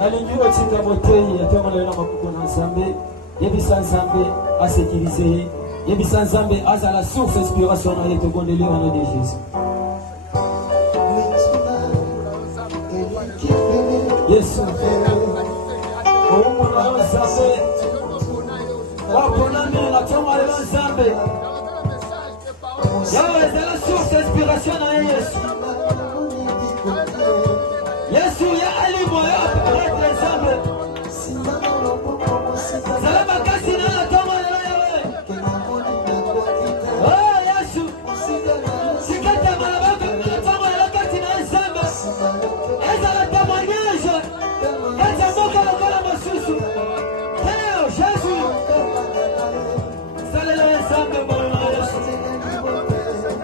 nalingi otinga moteyi atomala na makuko na Nzambe yebisa Nzambe asécuriser yebisa Nzambe azala source inspiration na yeto kondeli au nom de Jésus. Yesu omona Nzambe waponami na tomala na Nzambe yawe ezala source inspiration na Yesu. Yesu ya alimo ya prêtre Nzambe salama kasi na la tomala yawe. Oh Yesu sikata malabaka na tomala kasi na Nzambe ezala témoignage eza moka lokola mosusu. Oh Jésus salela Nzambe mwana Yesu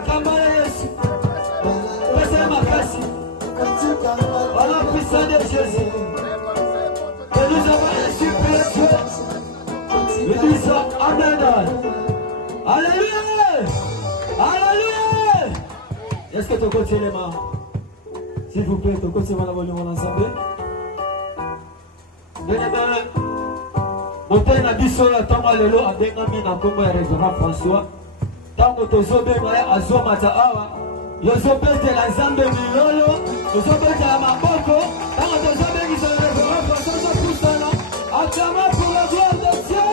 kambala Yesu pesa makasi à la puissance de Jésus que nous avons reçu spirituel. Nous disons Amen. Alléluia. Alléluia. Est-ce que tu continues les mains? S'il vous plaît, tu continues la volume ensemble. Bien-aimé, monter na biso la tama lelo abengami na kombo ya Révérend François. Tango tozobenga ya azomata awa. Yozobetela Nzambe milolo, yozobetela maboko. Tango tozobengisa le Révérend François tozopusana. Acclamons pour la gloire de Dieu.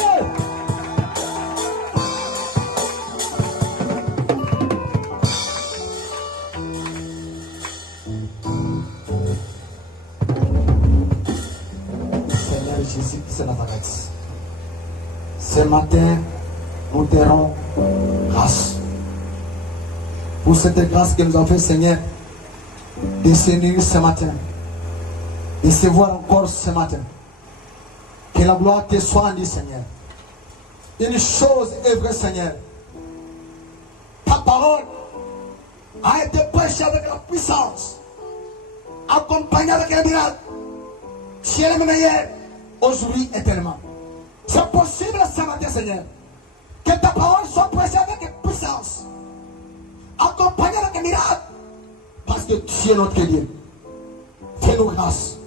Seigneur Jésus-Christ de Nazareth, ce matin, nous te rendons grâce pour cette grâce que nous avons fait, Seigneur, de se réunir ce matin, de se voir encore ce matin. Que la gloire te soit rendue, Seigneur. Une chose est vraie, Seigneur. Ta parole a été prêchée avec la puissance, accompagnée avec un miracle. Tu es le meilleur aujourd'hui éternellement. C'est possible ce matin, Seigneur, que ta parole soit prêchée avec puissance, accompagnée avec un miracle, parce que tu es notre Dieu. Fais-nous grâce.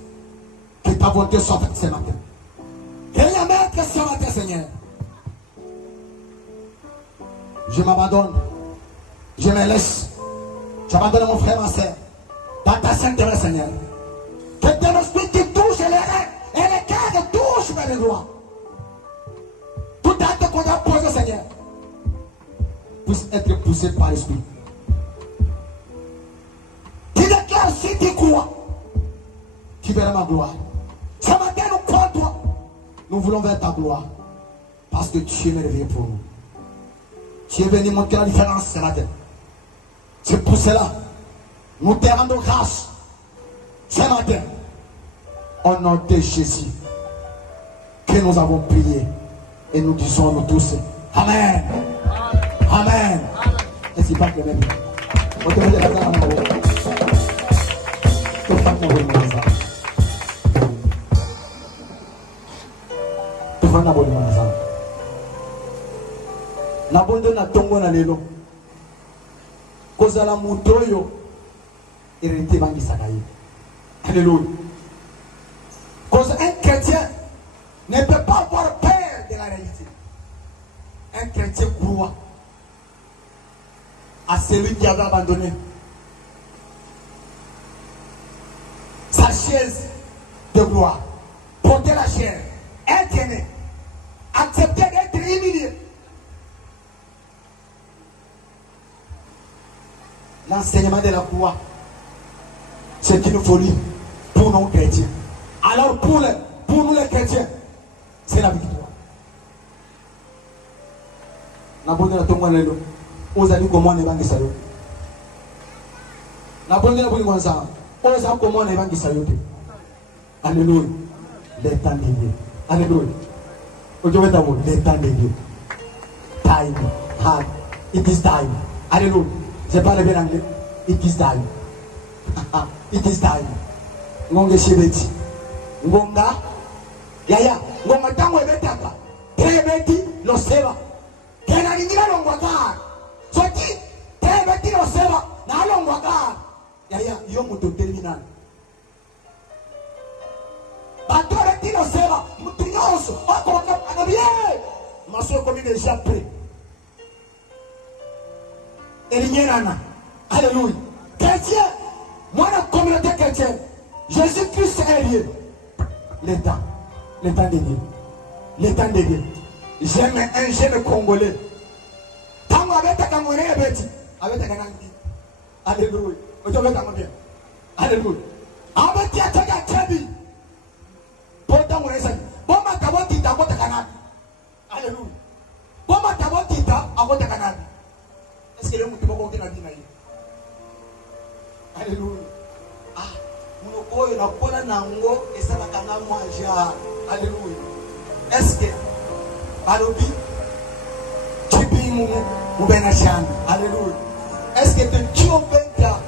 Que ta volonté soit faite ce matin. Rien mettre ce matin, Seigneur. Je m'abandonne. Je me laisse. J'abandonne mon frère, ma soeur. Dans ta sainte main, Seigneur. Que ton esprit qui touche les reins et les cœurs touche vers les doigts. Tout acte qu'on a posé, Seigneur, puisse être poussé par l'esprit. Tu déclares si tu crois, tu verras ma gloire. Ce matin, nous croyons toi. Nous voulons vers ta gloire. Parce que tu es merveilleux pour nous. Tu es venu montrer la différence ce matin. C'est pour cela. Nous te rendons grâce ce matin. Au nom de Jésus. Que nous avons prié. Et nous disons nous tous. Amen. Amen. Et c'est pas que même. On te met la main en haut. na bondo na tongo na lelo kozala mutoyo hérité bangisaka ye. Alléluia. Cause un chrétien ne peut pas avoir peur de la réalité. Un chrétien croit à celui qui avait abandonné sa chaise de gloire, porter la chair, être aimé, accepter d'être humilié. L'enseignement de la croix, c'est une folie pour nos chrétiens. Alors pour nous les chrétiens, c'est la victoire. Nabonde na tongo lelo, ozali comment ne bangisa yo. Nabonde na boli mwanza, ozali comment ne bangisa yo. Alléluia. Le temps de Dieu. Alléluia. Aujourd'hui d'amour, le temps de Dieu. Time, hard, it is time. Alléluia. Je parle bien anglais. It is time. It is time. Ngonge shibeti. Ngonga. Yaya. Ngonga tango ebetaka. Tebeti lo seva. Kena ningira longwaka. Soti. Tebeti lo seva. Na longwaka. Yaya. Yo muto terminal. nyonso akonda anabiye maso comme déjà prêt elinyerana. Alléluia. Chrétien, moi la communauté chrétienne, Jésus-Christ est lié. L'état de Dieu. L'état de Dieu. J'aime Congolais. Tant avec ta Congolais, avec ta Kanandi. Alléluia. Alléluia. Avec ta Kanandi. Pourtant, on est ça. Bon, ma tabotita, à votre Kanadi. Alléluia. Bon, ma tabotita, à votre Kanadi. Est-ce que le monde peut dire Alléluia. Ah, mon oyo na kola nango esala kanga mwanja. Alléluia. Est-ce que balobi tibi mu bena shana. Alléluia. Est-ce que te tiobenta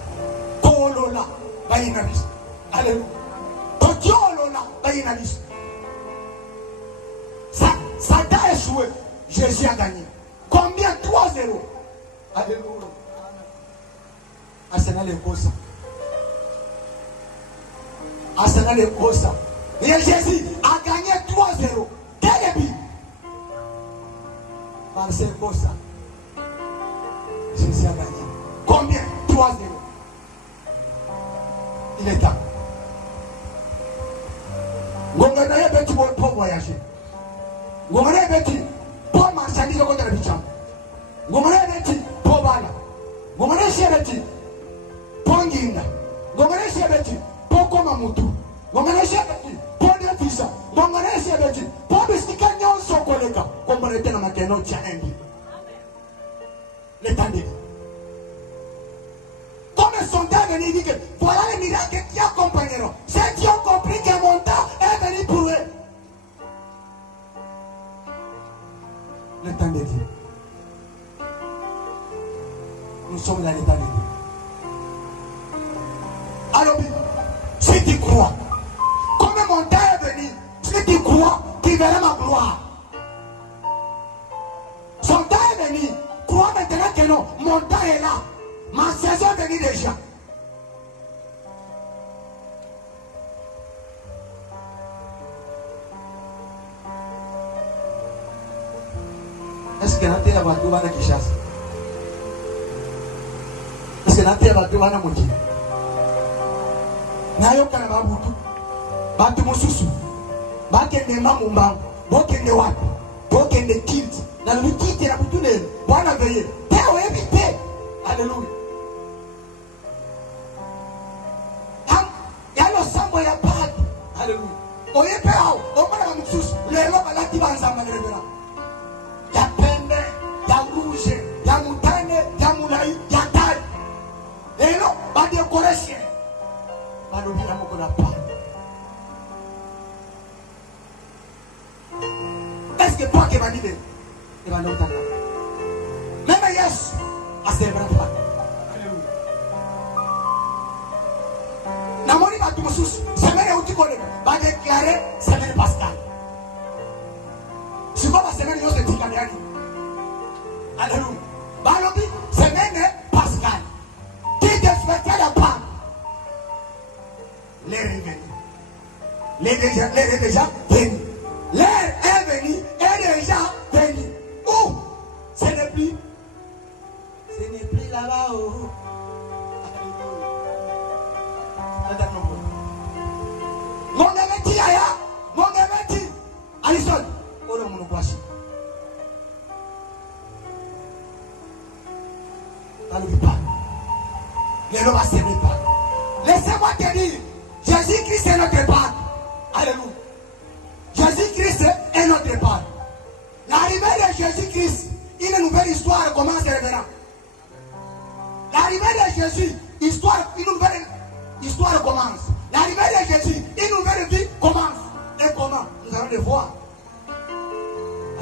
kolola bayina bis. Alléluia. To tiolola bayina bis. Ça a échoué. Jésus a gagné. Combien? 3-0. Alléluia. Arsenal est Kosa. Arsenal est Kosa. Et Jésus a gagné 3-0. Quel est le but? Marseille Kosa. Jésus a gagné. Combien? 3-0. Il est temps. Gongana est petit pour voyager. Gongana est petit pour marchandiser contre le bicham. Gongana est petit pour bala. Gongana est petit. Ponginda, ngomane shebeti, poko mamutu, ngomane shebeti, ponde fisa, ngomane shebeti, pombe stikanyo sokoleka, ngomane tena makeno chaendi. L'étendue. Comme son temps est venu, dit que voilà les miracles qui accompagneront. Ceux qui ont compris que mon temps est venu pour eux. L'étendue. Nous sommes dans l'étendue. Alors, si tu crois, comme mon temps est venu, si tu crois, tu verras ma gloire. Son temps est venu, crois maintenant que non, mon temps est là, ma saison est venue déjà. Est-ce que tu as battu la Kishasa? Est-ce que tu as battu la Mouti? Nayoka na babutu batu mususu bakende mamumba bokende wapi bokende kiti na lukiti na butune bwana veye teo evite. Alléluia. Yalo sambo ya padi. Alléluia. Oye peo omana mususu lelo balati banzamba lelebera ya pembe ya rouge ya mutane ya mulai ya tai lelo ba decoration. Est-ce que toi qui vas dire il va nous entendre? Même yes, à ses bras. Alléluia. Namoni va tout sous. Semaine où tu connais, va déclarer semaine Pascal. Si quoi va semaine où c'est Ticaniani. Alléluia. Balobi semaine Pascal. Qui défaitait la part? L'air est venu. L'air est déjà venu. L'air est venu, est déjà venu. Où? Ce n'est plus là-bas. Oh. Mon émetti, Aya, mon émetti. Alison, on a mon poisson. Alléluia. Les lois se pas. Laissez-moi te dire, Jésus-Christ est notre Père. Alléluia. Jésus-Christ est notre Père. L'arrivée de Jésus-Christ, une nouvelle histoire commence maintenant. L'arrivée de Jésus, une nouvelle histoire commence. L'arrivée de Jésus, une nouvelle vie commence. Et comment? Nous allons le voir.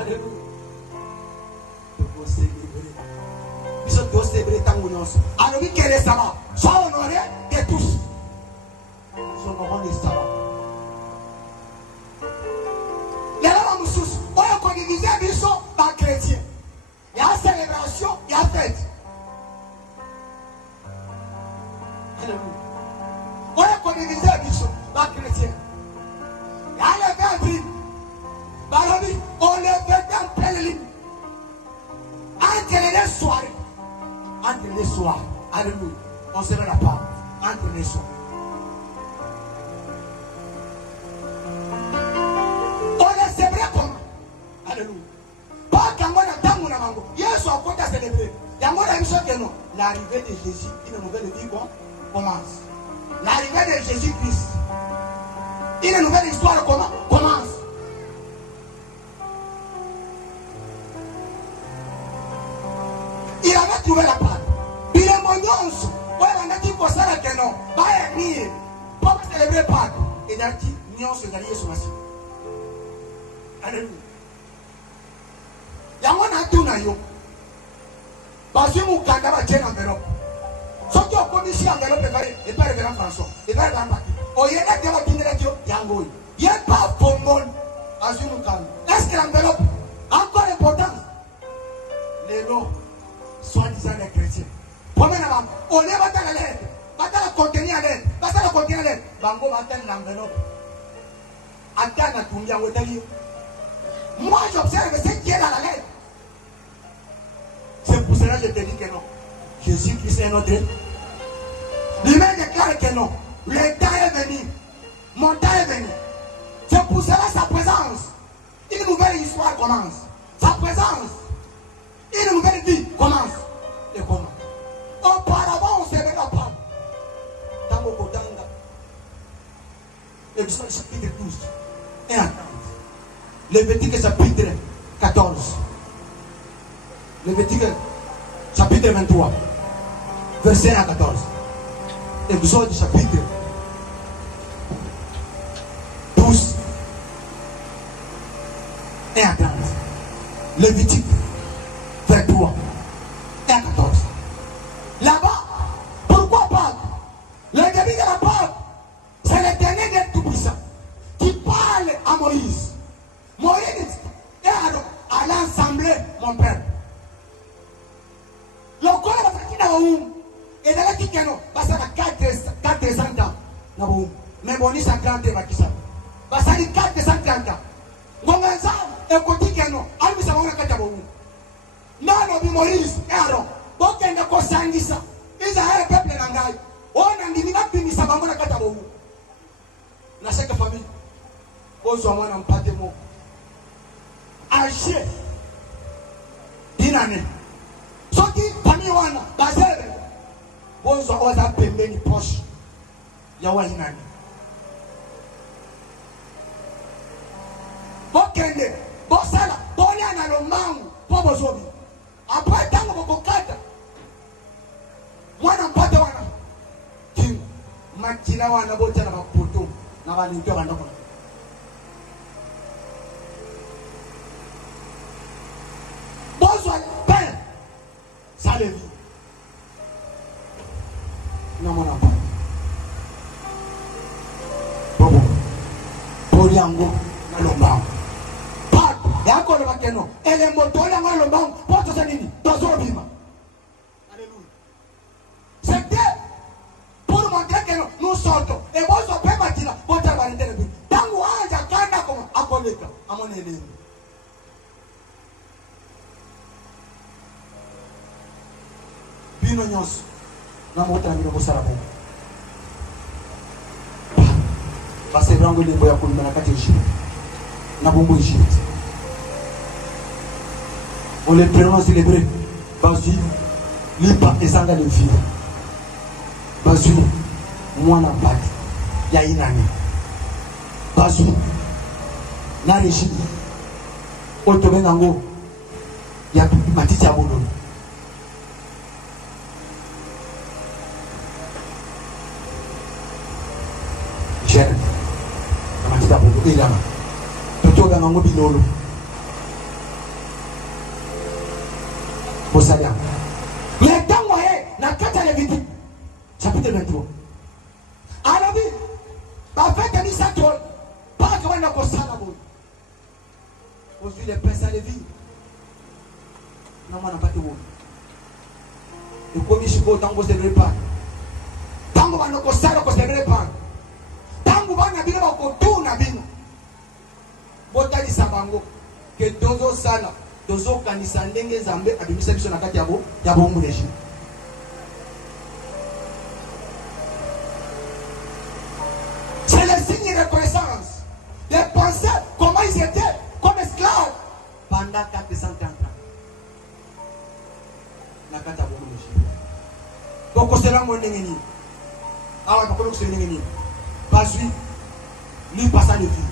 Alléluia. Nous devons célébrer. Nous devons célébrer tant que nous sommes. Alors, oui, quel est ça? Sois honoré de tous. Nous honorons les savants. Les hommes sous, on a colonisé un biso par chrétien. Il y a célébration, il y a fête. Alléluia. On a colonisé un biso par chrétien. Il y a le 20 avril. soir, alléluia, on se met la part entre les soirs. On est célébré comment? Alléluia. Pas quand on a tant de mango. Hier soir, quand on a célébré, il y a une chose que non. L'arrivée de Jésus, une nouvelle vie commence. L'arrivée de Jésus-Christ, une nouvelle histoire commence. Il avait trouvé la part. Il est mon yonce. On a dit pour ça que non. Pas venir. Pas célébrer Pâques. Il a dit, nyonce de Jésus Massi. Alléluia. Il y a un tout naïo. Parce que mon candidat va tirer l'enveloppe. Ce qui est commis ici enveloppe et pas révérend François. Et pas révérend Patrick. Oh, il y a un qui va tenir la Dieu. Yangoy. Il n'y a pas bon monde. Parce que mon candidat. Est-ce que l'enveloppe encore importance? Les lots. Soi-disant les chrétiens. Premièrement, on est battu à l'aide. Battu à contenir à l'aide. Battu à contenir à l'aide. Bango battu l'enveloppe. Attends à tout le monde. Moi, j'observe ce qui est dans la lettre. C'est pour cela que je te dis que non. Jésus-Christ est notre Dieu. Lui-même déclare que non. Le temps est venu. Mon temps est venu. C'est pour cela sa présence. Une nouvelle histoire commence. Sa présence. Une nouvelle vie commence. Et comment? Auparavant, on se met la part. Dans mon côté, Exode chapitre 12. Et attends. Lévitique chapitre 14. Lévitique chapitre 23. Verset 1 à 14. Exode chapitre 12. Et à 15. Lévitique 23 et à 14. Là-bas, pourquoi Pâques? Le début de la Pâques, c'est l'Éternel Dieu Tout-Puissant qui parle à Moïse. Moïse est à l'Assemblée, mon père. Le corps de la famille et de la Kikeno, parce que 430 ans. Mais bon, il s'est 30 ans. Parce que 430 ans. Gonganza et Kotikeno, Almi Savona Katabou. Non, non, Moïse, Aaron, Boken de Kosangisa, Israël, peuple Nangai. On a dit que nous avons un Katabou. La chaque famille, aux hommes en pâtement. Aché, Dinane. Ce qui, parmi eux, Bazel, aux hommes à Pembeni Poche, Yawainane. Bokende, Bosala, Boniana le Mangu, Pobozobi. Après, tant que vous kata, moi, je n'ai pas de wana. Kim, Makina wana bote na bapoto, na balinto wana kona. Bozwa pain, ça le vit. Non, mon enfant. Bobo, Boriango, na lomba. Yako le bakeno ele moto la ngalo bang poto sanini tozo bima. Alléluia. C'était pour montrer que nous sortons et vous opé matila bota balete le tangu anja kanda comme akoleka amone ele. Bino nyos na mota bino bosala bo. Parce que brango le boya ko na kati Égypte. Na bombo Égypte. On les prononce l'hébreu. Basu, Lipa et Sanga le vivre. Basu, moi n'a pas. Il y a une année. Basu, n'a régi. Otobenango, il y a Matissa Boulon. J'aime. Matissa Boulon. Il y a un Totobenango Binolo. Mais dans moi, na kata Lévitique, chapitre 23. Alors, par fait, il s'est troll. Pas que on a posé la boue. Aujourd'hui, les personnes de vie. Non, on n'a pas de boue. Le premier chico, tant qu'on ne se lève pas. Tant qu'on a posé la boue, se lève pas. Tant qu'on a bien tout, on a bien. Botali Sabango, que Dozo Sala. Dozo kanisa ndenge zambe abimisa biso na kati yabo ya bombo leji. Nga 430 na kata bomo shi boko sela mo ndengeni awa boko ko ndengeni basui ni pasa le vie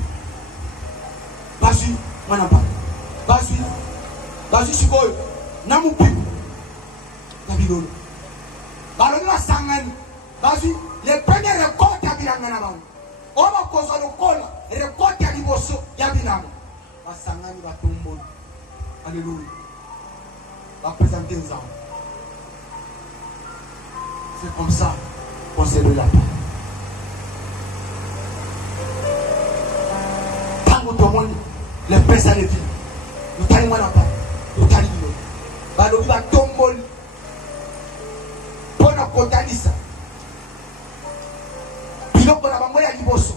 basui mana pa basui sikoyo namu pi na bilolo baloni la sangani basui les premiers récoltes ya bilanga na bango oba kozo lokola récolte ya liboso ya bilanga basangani batomboli alléluia va présenter aux hommes. C'est comme ça qu'on s'est de la paix. Tant que tout le monde, les pèses à l'évite, nous t'allons à la paix, nous t'allons à la paix. Nous va tomber pour nous condamner ça. Puis nous, on va mourir à l'ibosso.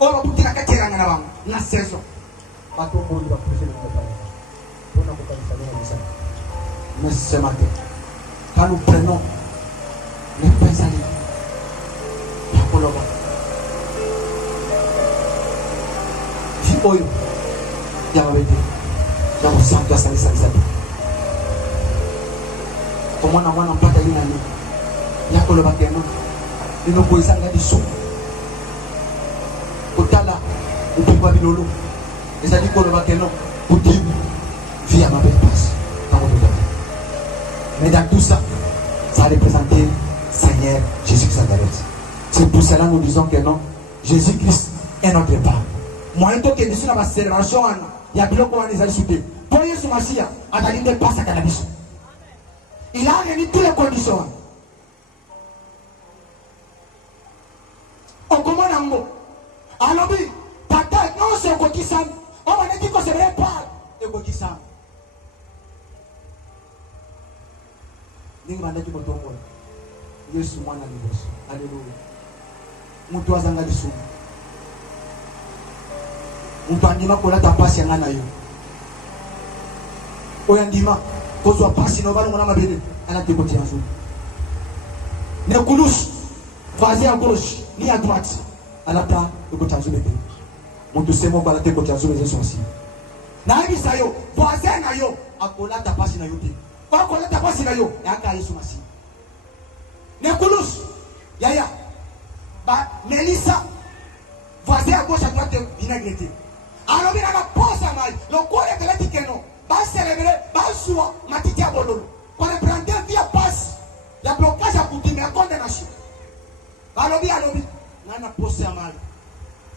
On va boutir la quatrième année avant, la saison. Va tomber, il va pousser le préparer. Pour nous condamner ça, mais ce matin, quand nous prenons les pains salés, il y a pour le bas. Dis oyo, il y a un bébé, il y a un sang qui a salé. Comment on a un plat de l'année, il y a pour le bas qui est non. Il nous faut ça, il y a des sous. Au tala, au plus bas de l'eau, et ça dit pour le bas qui est non, pour dire, vie à ma belle passe. Mais dans tout ça, ça a représenté Seigneur Jésus-Christ Nazareth. C'est pour cela que nous disons que non, Jésus-Christ est notre part. Moi, je que nous sommes dans la célébration, il y a des gens qui ont été pour Jésus Massia, à la ligne de passe à cannabis. Il a réuni toutes les conditions. On commande un mot. Alors, tata, non, c'est un coquissam. On va dire que c'est vrai pas un coquissam. Ningi bandaki botongo Yesu mwana liboso. Alléluia. Mutu azanga lisu. Mutu andima kolata pasi yanga na yo. Oya ndima kozwa pasi no balo mwana mabele ana te kotia nzu. Ne kulus vazi à gauche ni à droite. Alata kotia nzu bete. Mutu semo bala te kotia nzu bezo aussi. Na ibisa yo voisin na yo akolata pasi na yo te. Pas qu'on l'a tapé sur yo, y a qu'à y soumassi. Nekulus, yaya, bah Melissa, voisin à gauche à droite vinaigreté. Alors il a ma pause à mal, le corps est de la dit que non, bah célébrer, bah souvent, ma titi à bololo. Quand on prend des vies à passe, il y a blocage à couper, mais à condamnation. Alors il a lobby, on a posé à mal,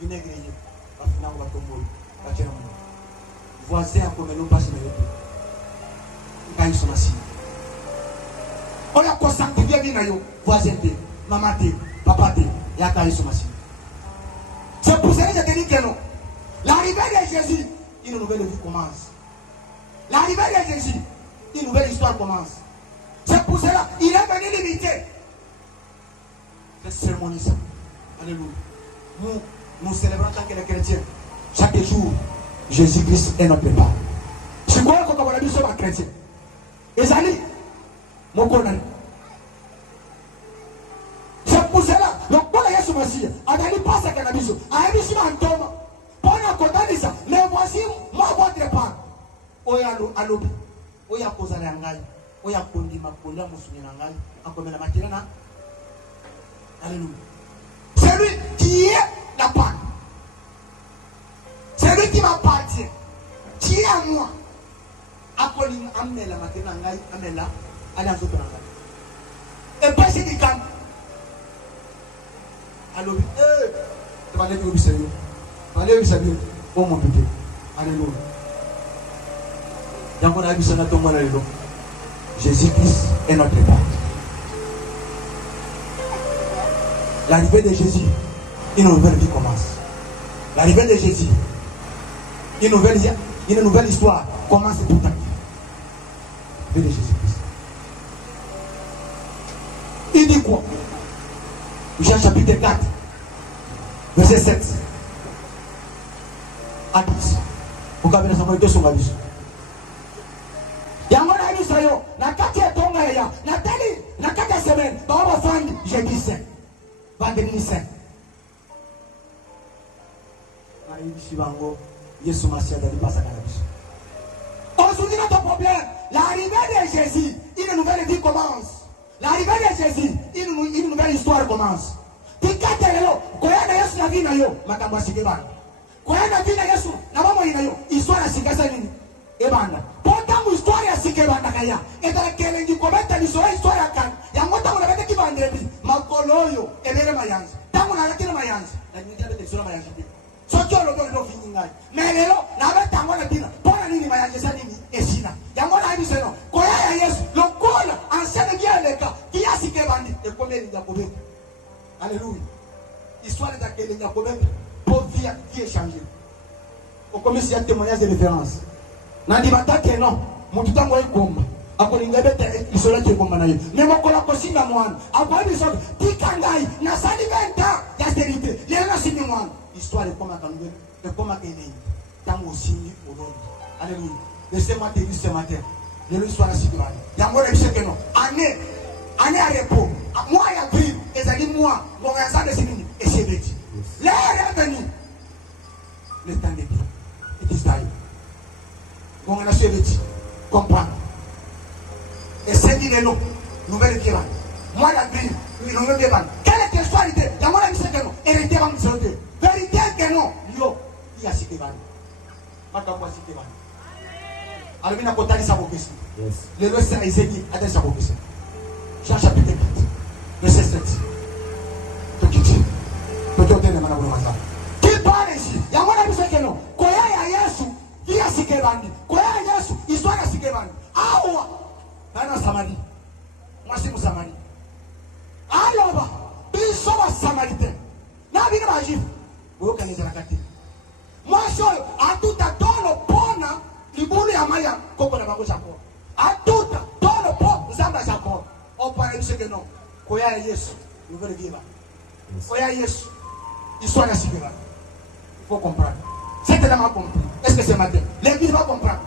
vinaigreté, bah finalement on va tomber, bah tiens, voisin à comme l'on passe le quand sont assis. On a consacré bien à yo, voisin, maman, papa, et à quand ils sont assis. C'est pour ça que je te dis que non. L'arrivée de Jésus, une nouvelle vie commence. L'arrivée de Jésus, une nouvelle histoire commence. C'est pour cela qu'il est venu limiter. C'est sermonie ça. Alléluia. Nous célébrons tant que les chrétiens. Chaque jour, Jésus-Christ est notre Père. Je crois qu'on a vu sur les chrétiens. Ezali, mon colonel. C'est pour cela, le corps de Jésus Messie, a d'aller passer à cannabis, a émis en tombe, pour nous condamner ça. Mais voici, moi, votre part. Oya alobi, oya kozala yangai, oya kondi makola musuni yangai, akomela makirana. Alléluia. C'est lui qui est la part. C'est lui qui m'appartient, qui est à moi. Akoli amela matena ngai amela ala nzoto na ngai et pas si dikam alors tu vas aller au biseyo aller au biseyo oh mon bébé alléluia yango na bisana to mwana lelo Jésus-Christ est notre Père. L'arrivée de Jésus, une nouvelle vie commence. L'arrivée de Jésus, une nouvelle histoire commence pour ta vie. De Jésus-Christ. Il dit quoi? Jean chapitre 4, verset 7 à 10. Vous avez la deux sur la vie. Yamona Isayo, na kati ya tonga ya, na tali, na kati ya semaine, baba fandi, jeudi saint, vendredi saint. Na ici bango, Yesu Masia dali pasa kana biso. Aujourd'hui, notre problème, l'arrivée de Jésus, une nouvelle vie commence. L'arrivée de Jésus, une nouvelle histoire commence. Tikatelelo, koyana Yesu na vina yo, makambo asikebana. Koyana vina Yesu, na mama ina yo, histoire asikasa nini? Ebana. Potangu histoire asikebana kaya. Eta kelengi kometa lisora histoire akan. Ya mota mona bete kibandeli, makoloyo, ebele mayanza. Tangu na lakini mayanza. Na nyingi bete lisora mayanza. Sokyo lo do finingai. Melelo na beta ngona dina. Pona nini mayanza nini? Esina. Ya ngona hivi seno. Koyaya Yesu, lokola ancienne bialeka, kiasi kebandi ekomeli ya kobeta. Alléluia. Histoire de laquelle il y a quand même pour vie qui est changée. On commence à témoignage de référence. Nandi batake non. Mon tout temps komba. Ako ngabeta isola ke komba nayo. Mais mon kola kosinga mwana. Ako biso tikangai na sali 20 ans d'astérité. Les na sini mwana. Histoire de comment kambe, de comment kene. Tango sini olondo. Alléluia. Laissez-moi te dire ce matin. L'histoire de Sidouane. Yango le que non. Année à repos. Moi, il y a pris, et ça dit moi, mon raison de Sémini, et c'est vêtu. L'heure est venue. Le temps de Dieu. It is time. Mon raison est vêtu. Comprends. Et c'est dit le nom. Nouvelle vie. Moi, il y a pris, nouvelle vie. Quelle est l'histoire? Il y a moi, il y a que non. Et il y a une vérité. Vérité que non. Yo, il y a ce qui va. Maintenant, moi, ce qui va. Alors, il y a un côté de sa vocation. Le roi c'est Ézéchiel, à sa vocation. Jean chapitre 4, verset 7. Qui parle ici? Il y a un homme qui non. Koya ya Yesu, qui a sikebandi. Koya ya Yesu, histoire ya sikebandi. Awa, nana Samari. Moi c'est mon Samari. Alors, ils sont Samaritains. Na bina majif. Vous connaissez la carte. Moi je à tout à le pona, libulu ya maya, koko na bango Jacob. À tout le pona, Zamba Jacob. On parle de ce que non. Koya Yesu, nouvelle vie. Koya Yesu, histoire de Sikeba. Il faut comprendre. C'est tellement compris. Est-ce que c'est matin? L'église va comprendre.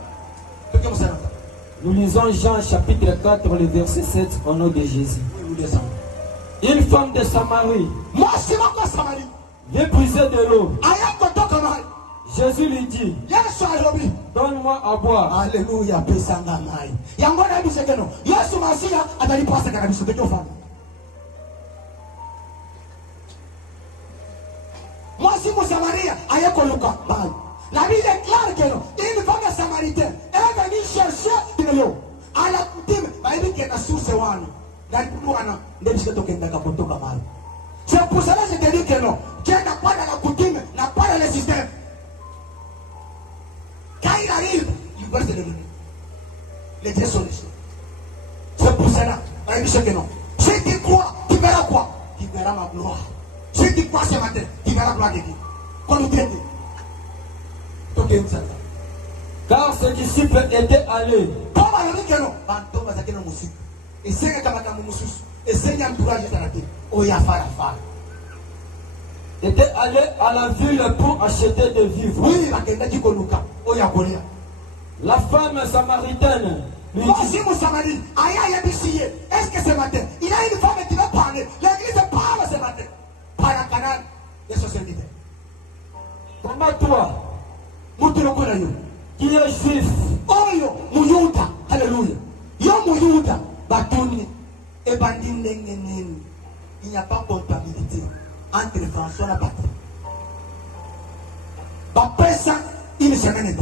Nous lisons Jean chapitre 4, le verset 7 au nom de Jésus. Une femme de Samarie veut puiser de l'eau. Jésus lui dit, donne-moi à boire. Alléluia. Moi, si mon Samaria a Yokoluka, la Bible est claire que non. Une femme samaritaine est venue chercher de l'eau. À la coutume, il dit qu'il y a une source. C'est pour cela que je te dis que non. Dieu n'a pas dans la coutume, n'a pas dans le système. Quand il arrive, il verse le venu. Les dieux sont les choses. C'est pour cela, il dit que non. Si tu crois, tu verras quoi? Tu verras ma gloire. Si tu crois ce matin, tu verras la gloire de Dieu. Quand nous traitons. Car ses disciples étaient allés. Étaient allés à la ville pour acheter des vivres. La femme samaritaine lui dit, est-ce que ce matin, il y a une femme qui va parler? L'église parle ce matin. Par la canal des sociétés. comment toi, qui est juif, Oyo Muyuda, alléluia. Yo Muyuda, Batuni, et Bandine, il n'y a pas de comptabilité entre les Français et la patrie. Bapesa, il s'est mené.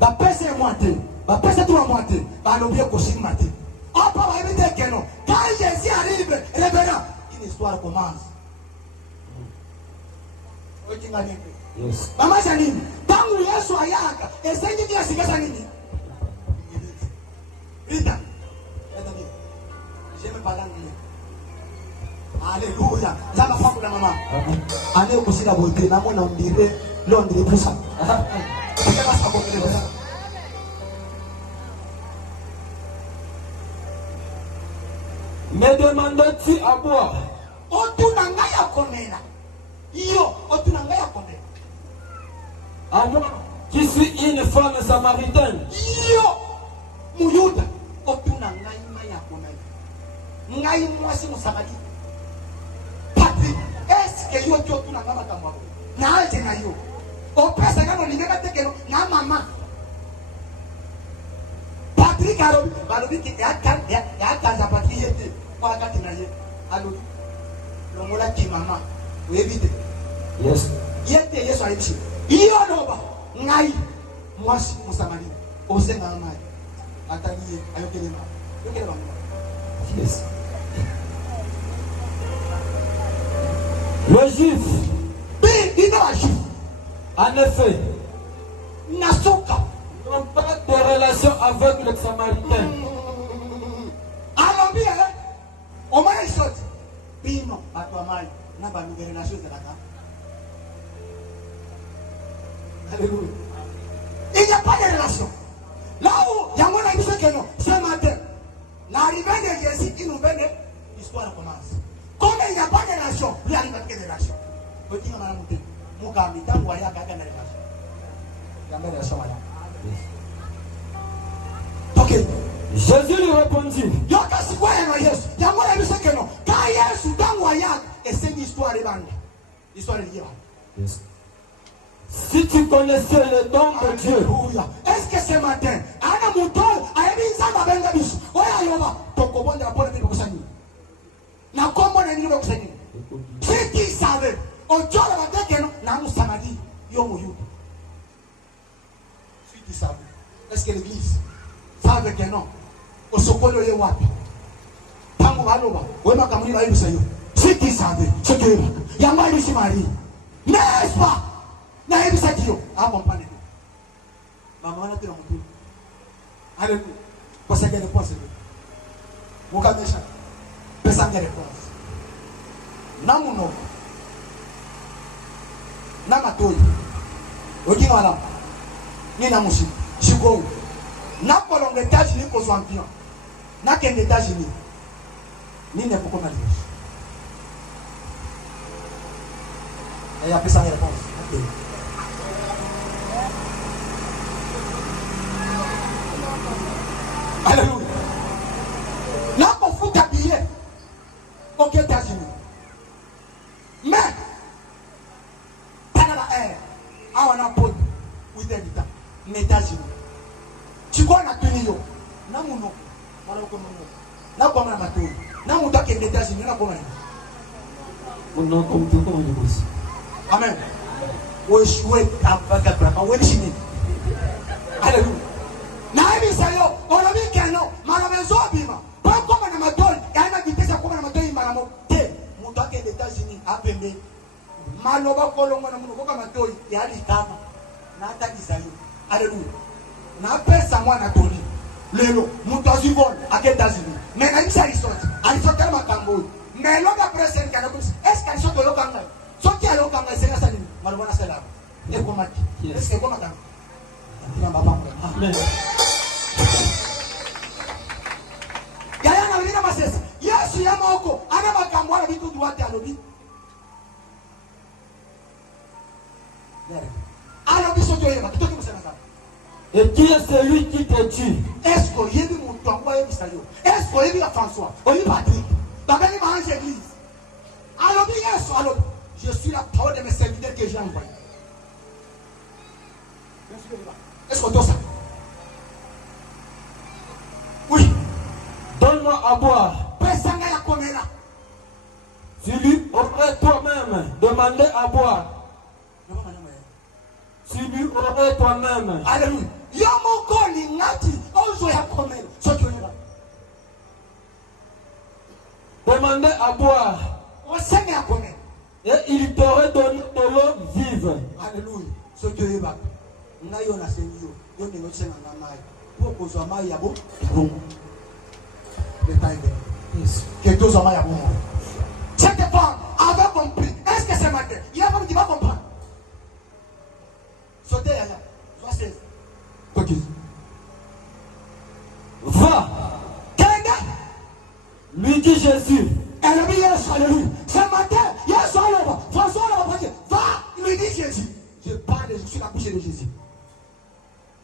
Bapesa est moitié. Bapesa tout à moitié. Balobia Kosin Maté. On peut éviter que non. Quand Jésus arrive, révérend, une histoire commence. yes. Mama Janine, tangu Yesu ayaka, esenyi dia sigasa nini? Rita. J'aime pas l'anglais. Alléluia. Zama faku na mama. Allez kusika bote na mona ndire, lo ndire pusa. C'est pas ça qu'on veut. Me demandes-tu à boire? Otunanga ya komela. Yo, otunanga ya komela. À moi, qui suis une femme samaritaine. Yo, Muyuda, otunanga ya komela. Ngai mwasi musamadi. Patrick, est-ce que yo otunanga makambo? Na aje na yo. Opesa ngano lingaka tekeno na mama. Patrick Alobi qui est à Patrick était. Moi, quand il nageait, Alobi. Le mot là qui maman. Vous évitez. Yes. Il était yes à l'échelle. Il y a un homme. Ngai. Moi, je suis Moussamani. Au Sénat. Attendez, ayokele ma. Yes. Le juif. En effet, Nasoka n'ont pas de relation avec le Samaritain. Alors bien, on m'a dit Pino, à toi, Maï, n'a pas de relation de la carte. Alléluia. Il n'y a pas de relation. Là où il y a mon ami que non, ce matin, l'arrivée de Jésus qui nous venait, l'histoire commence. Comme il n'y a pas de relation, lui arrive avec des relations. Petit madame Mouté, mon cami, tant voyage avec une relation. Il y a une relation là. Ok. Jésus lui répondit. Il y a un quoi il y a Jésus. Il y a mon ami que non. Quand Jésus dans voyage, et c'est une histoire de bande. L'histoire de Dieu. Yes. Si tu connaissais le don de Dieu. Alléluia. Est-ce que ce matin, Anna Mouton, Aïe Benga Bis, Oya Yoba, Toko Bonda la Bonne Kusani. Na kombo na nilo kusani. Si tu savais, au Dieu la Badekeno, Namu Samadi, Yomo Yu. Si tu savais, est-ce que l'église savait que non? Au Sokolo Yewapi. Tango Baloba, Wema Kamuni Bayu Sayo. Si tu savais, ce que Yamba Lucy Marie. N'est-ce pas? Na ebi sa dio accompagner maman na tena mutu alléluia parce que réponse muka mesha pesa ngere réponse namuno na matoi okinga wala ni na mushi shiko na kolonga États-Unis ko champion na kende États-Unis ni ne poko mali et ya pesa ngere réponse okay. Alléluia. Là, on fout ta billet aux États-Unis. Mais, Canada Air, on a pôle, oui, d'habitant, les États-Unis. Tu vois, on a tenu, non, non, voilà comment on a. Là, comment on a tenu. Non, on a tenu les États-Unis, là, comment on a. Non, comme on dit. Amen. Oui, je suis oui, alléluia. Naimi sayo, olobi keno, malamezo bima. Pas comme na matol, ya na vitesse comme na matol malamo. Te, muto ke États-Unis apembe. Maloba kolongo na muno koka matol, ya li kama. Na ta isayo. Alléluia. Na pesa mwana toli. Lelo, muto azivol ak États-Unis. Mais na isa resort, alisokela makambo. Mais loka present kana kus. Est-ce que alisoko lokanga? Soki alokanga senga sani, malobana sala. E komaki. Est-ce que komaka? Amen. Yaya na lina masesa. Yesu ya moko ana makambo ala bitu duate alobi. Alobi soto yema kitoki musana sana. Et qui est celui qui te tue? Est-ce que yebi mutu angwa yebi sayo? Est-ce que yebi François? Oyi Patrick. Babeli mange église. Alobi Yesu alobi. Je suis la parole de mes serviteurs que j'ai envoyés. Est-ce que tu ça? Oui. Donne-moi à boire. Tu lui aurais toi-même demandé à boire. Tu lui aurais toi-même. Alléluia. Demandé à boire. Et il t'aurait donné de l'eau vive. Alléluia. Ce que tu es là. Nayo na senyo yo ne ngoche na mai poko zo mai yabo bon le taille que tous zo mai yabo cette femme avait compris. Est-ce que c'est matin il y a pas qui va comprendre sauter là soit c'est OK va Kenda lui dit Jésus. Elle a dit Yesu alléluia ce matin Yesu alléluia François va lui dit Jésus. Je parle je suis la bouche de Jésus.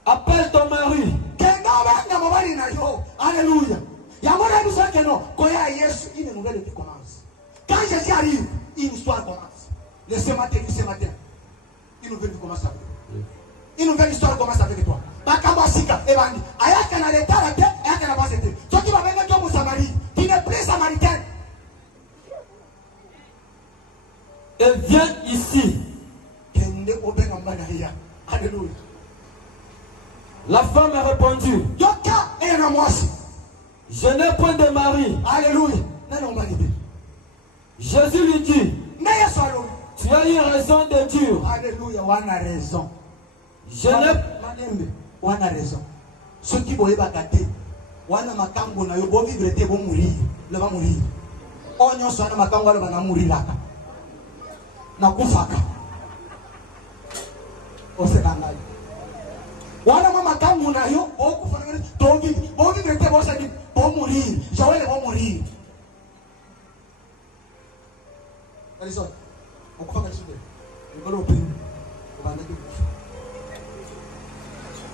Appelle ton mari. Alléluia. Une nouvelle qui commence. Quand Jésus arrive, une histoire commence. Le ce matin, une nouvelle qui commence avec toi. Une nouvelle histoire commence avec toi. Bakabasika, Evandi. Ayaka na l'état la tête. La femme a répondu, yoka ena mwasi. je n'ai point de mari. Alléluia. Nani omalibi. Jésus lui dit, Na Yesu alobi. tu as eu raison de dire. Alléluia, wana raison. Je n'ai Malembe, wana raison. Ceux qui boyebaka te, wana makambo na yo bo vivre te bo mourir, le ba mourir. Onyo so wana makambo wala bana mouriraka. Na kufaka. Ose bangayo. Wana mama makambo na yo bo kufaka to vivre te bo sa di bo mourir. Jawele bo mourir. Alison, on kufaka chide. Ngolo prime.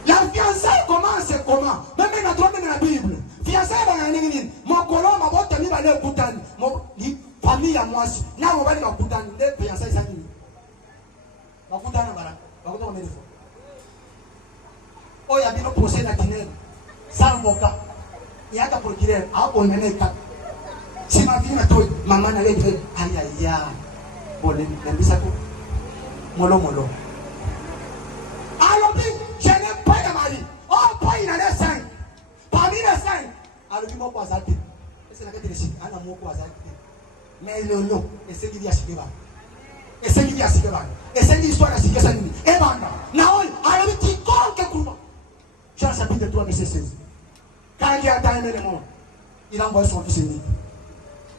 La fiançailles commence comment? Même dans la Bible. Fiançailles dans la Bible. Mon colon m'a voté mi balé Boutan. Mon famille à moi. Na mo balé Boutan. Les fiançailles ça ni. Ma Boutan na bara. Ba ko to me defo. O ya bino procès na Guinée. Sans avocat. Il y a ta procureur a on mené kat. Si ma fille na toi maman na lebe aïe aïe ya. Bon les bisako. Molo. Alors je n'ai pas de mari. Oh, pas il en a 5. Parmi les 5. Alors il m'a pas azalté. C'est la quête de chic. Un amour pas azalté. Mais le lot. Et c'est qu'il y a Sikeba. Et c'est qu'il y a Sikeba. Et c'est l'histoire de Sikeba. Et banda. Naol. Alors il dit quoi que quoi. Jean chapitre 3 verset 16. Quand il a atteint le monde, il a envoyé son fils unique.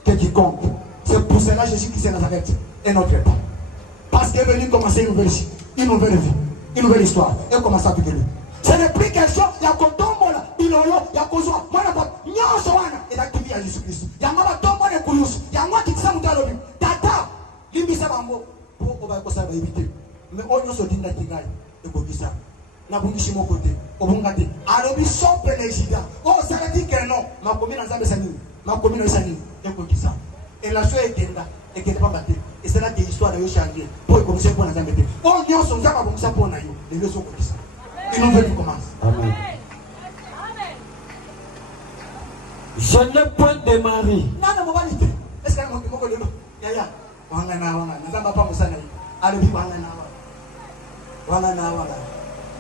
Que quiconque. C'est pour cela Jésus qui s'est Nazareth. Et notre temps. Parce qu'il est venu commencer une nouvelle vie. Une nouvelle vie. Une nouvelle histoire. Et commence à vivre. Ce n'est plus quelque chose. Il y a qu'on tombe là. Il y a qu'on soit. Moi, il y a un soana. Et la TV à Jésus-Christ. Il y a un tombe là. Il y a un qui s'est monté à l'objet. Tata. L'imisa bambo. Pour qu'on va éviter. Mais on ne se dit pas qu'il y a un ça. Na bungishi mon côté. Au bon côté. Alors, il sort les gigas. Oh, ça veut dire que non. Ma commune en Zambie, ma commune en Zambie. Et ça. Et la chose est là. Et qu'elle n'est pas battue. Et c'est là que l'histoire de changer. Pour commencer pour la Zambie. Oh, nous sommes déjà comme ça pour nous. Les deux sont comme ça. Et nous venons commencer. Amen. Je n'ai point de mari. Non, non, non. Est-ce qu'il y a un mot que le Yaya. Wangana. Nous n'avons pas Moussa. Allez, Wangana. Wangana.